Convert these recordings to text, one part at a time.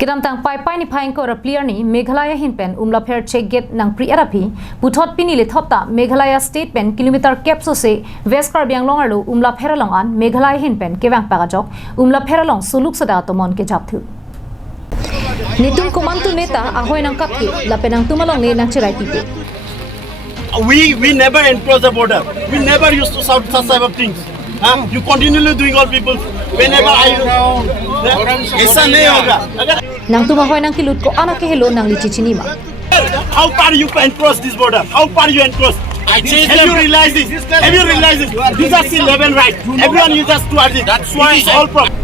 Kiram tang pai ni phaing ko raplier ni Meghalaya hinpen umlapher check gate nang pri arapi puthot pini le thopta Meghalaya state pen kilometer capso se west Karbi Anglong arlo umlapher long an Meghalaya hinpen kewang pagajok umlapher long soluk sodak atomon ke japthu nitung komantu neta ahoy nang kapki lapenang tumalong ne nang chirai pipe we never encroach the border. We never used to shout such type of things. You continually doing all people. Whenever ऐसा नहीं होगा. Nang tumahoy nang kilut ko anak ke hello nang lichichinima. How far you can cross this border? How far you can cross? Have you realized this? Have you realized this? These are still level right. Everyone uses towards it. That's why it's all problem.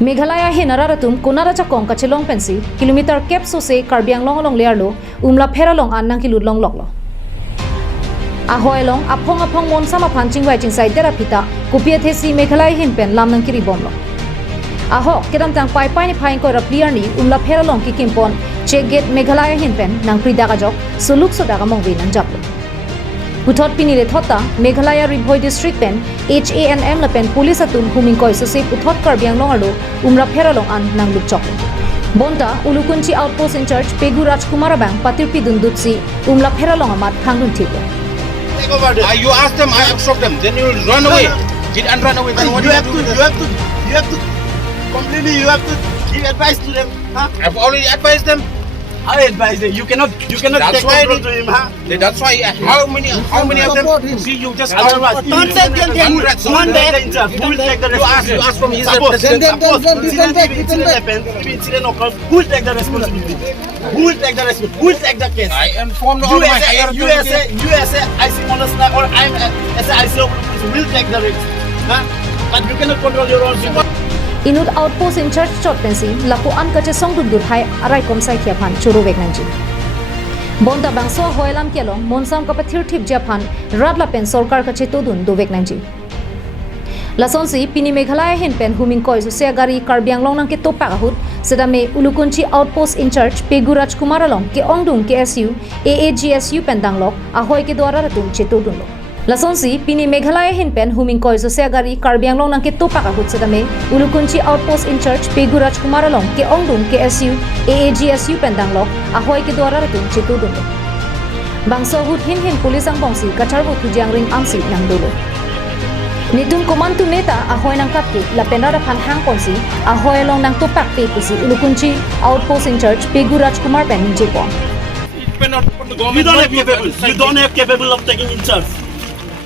Meghalaya hinararatum kunara chakong kachelong pensi kilometer capso se Karbi Anglong long learlo umlapher long an nang kilut long loklo. Ahoy long apong mon sama panching wai ching sai tera pita kupia thesi Meghalaya hinpen lam nang kiri bonlo. Aho kiram tang pai ni phaing ko raplier ni umlapher long ki kimpon check gate Meghalaya hinpen nang prida ka jok soluk sodak among ve nang japlo. Puthot pini le thota Meghalaya Ribhoi district pen HANM la pen police atun huming koi so se puthot Karbi Anglong alo umlapher long an nang luk chok. Bonta Ulukunchi outpost in charge Pegu Rajkumar bang patirpi dundutsi umlapher long amat khangun thipo. You ask them, I obstruct them, then you will run away. Get and run away. Then what You have to completely. You have to give advice to them. I've already advised them. I advise them. You cannot That's take why control to him. That's why. How many of them? See, you just Otherwise, don't say one day. Who will take the responsibility? You ask from his Suppose representative. incident happens, if incident occurs, who will take the responsibility? Who will take the responsibility? Who will take the case? I informed all my higher You as a IC Monasna or I'm as a IC will take the risk. But you cannot control your own people. Inut outpost in charge chot pensi laku an kache song dut hai arai kom sai khia phan churu vek nanji bonta bangso hoilam kelong monsam ka pathir thip japhan radla pen sarkar kache to dun do vek nanji lasonsi pini Meghalaya hin pen huming koi so se gari Karbi Anglong nang ke topa hut sedame Ulukunchi outpost in charge Pegu Rajkumar along ke ongdung KSU AAGSU pendanglok ahoy ke dwara ratum cheto dun lasonsi pini Meghalaya hin pen huming koi so se gari Karbi Anglong nang ke topa ka hut sedame Ulukunchi outpost in charge Pegu Rajkumar along ke ongdung KSU AAGSU pendanglok ahoy ke dwara ratum cheto dun bangso hut hin police ang bongsi kachar bu tu angring amsi nang dolo nitung komantu neta ahoy nang kapki la penara phan hang konsi ahoy long nang topak pe pusi Ulukunchi outpost in charge Pegu Rajkumar pen ninje po You don't have capable of taking in charge.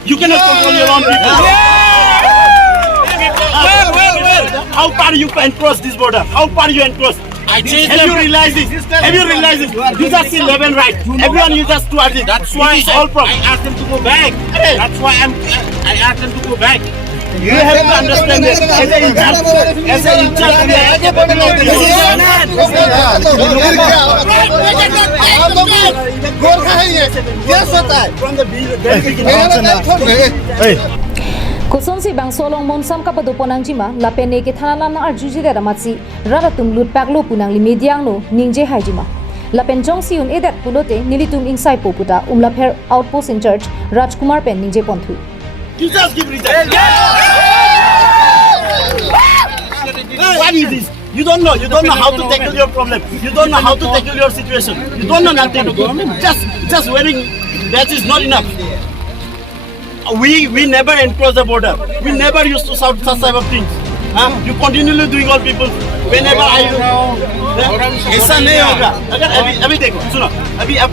You cannot control your own people. How far you can cross this border? How far you can cross? Have you realized this? Have you realized this? These are still level right. Everyone uses towards it. That's why it's all problem. I asked them to go back. That's why I asked them to go back. You have to understand this. As an in charge, we are capable of from the beginning. Kosonsi bang solong monsam ka paduponang jima lapene ke thanalam na arjuji da ramatsi raratum lut paklo punang limediang no ningje haijima lapen jongsi un edat pulote nilitum insai poputa umlapher outpost in charge Rajkumar pen ningje ponthu You just give reason. What is this? You don't know how to tackle your problem. You don't know how to tackle your situation. You don't know nothing. Just wearing that is not enough. We never encroach the border. We never used to shout such type of things. You continually doing all people. Whenever ऐसा नहीं होगा. अगर अभी देखो सुनो अभी अब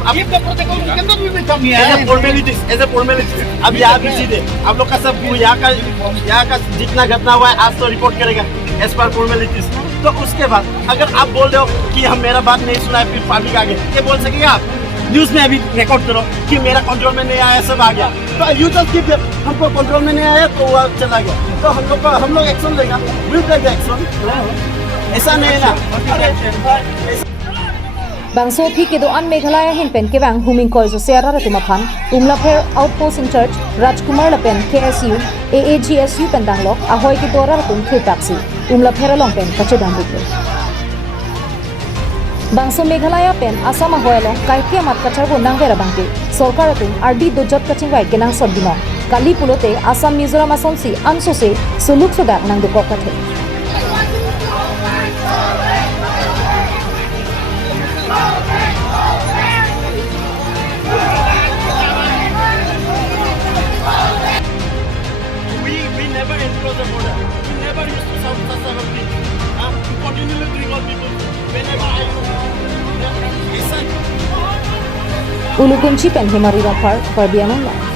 as a formalities अब यहाँ भी सीधे आप लोग का सब यहाँ का जितना घटना हुआ है आज तो रिपोर्ट करेगा as per formalities. तो उसके बाद अगर आप बोल रहे हो कि हम मेरा बात नहीं सुना है फिर पब्लिक आगे ये बोल सकेंगे आप न्यूज में अभी रिकॉर्ड करो कि मेरा कंट्रोल में नहीं आया सब आ गया तो यू जस्ट गिव हमको कंट्रोल में नहीं आया तो वो चला गया तो हम लोग एक्शन लेगा विल टेक द एक्शन ऐसा नहीं ना bangso phi ke do an Meghalaya hin pen ke bang huming koi so se ara tuma phan umlapher outpost in charge Rajkumar la pen KSU AAGSU pendanglok ahoy ke dora tum thir taxi umlapher long pen kachedam bukle bangso Meghalaya pen Assam hoyalong kaikia mat kachar bo nangera bangke sarkar atum RD dojot kachingwai kenang sodino kali pulote Assam Mizoram asonsi anso se soluk sodak nang do kokathe brother. We never used to serve such type of things. We continually doing all people. Whenever I listen. Ulukunci pen Himari Rafar, Parbianong.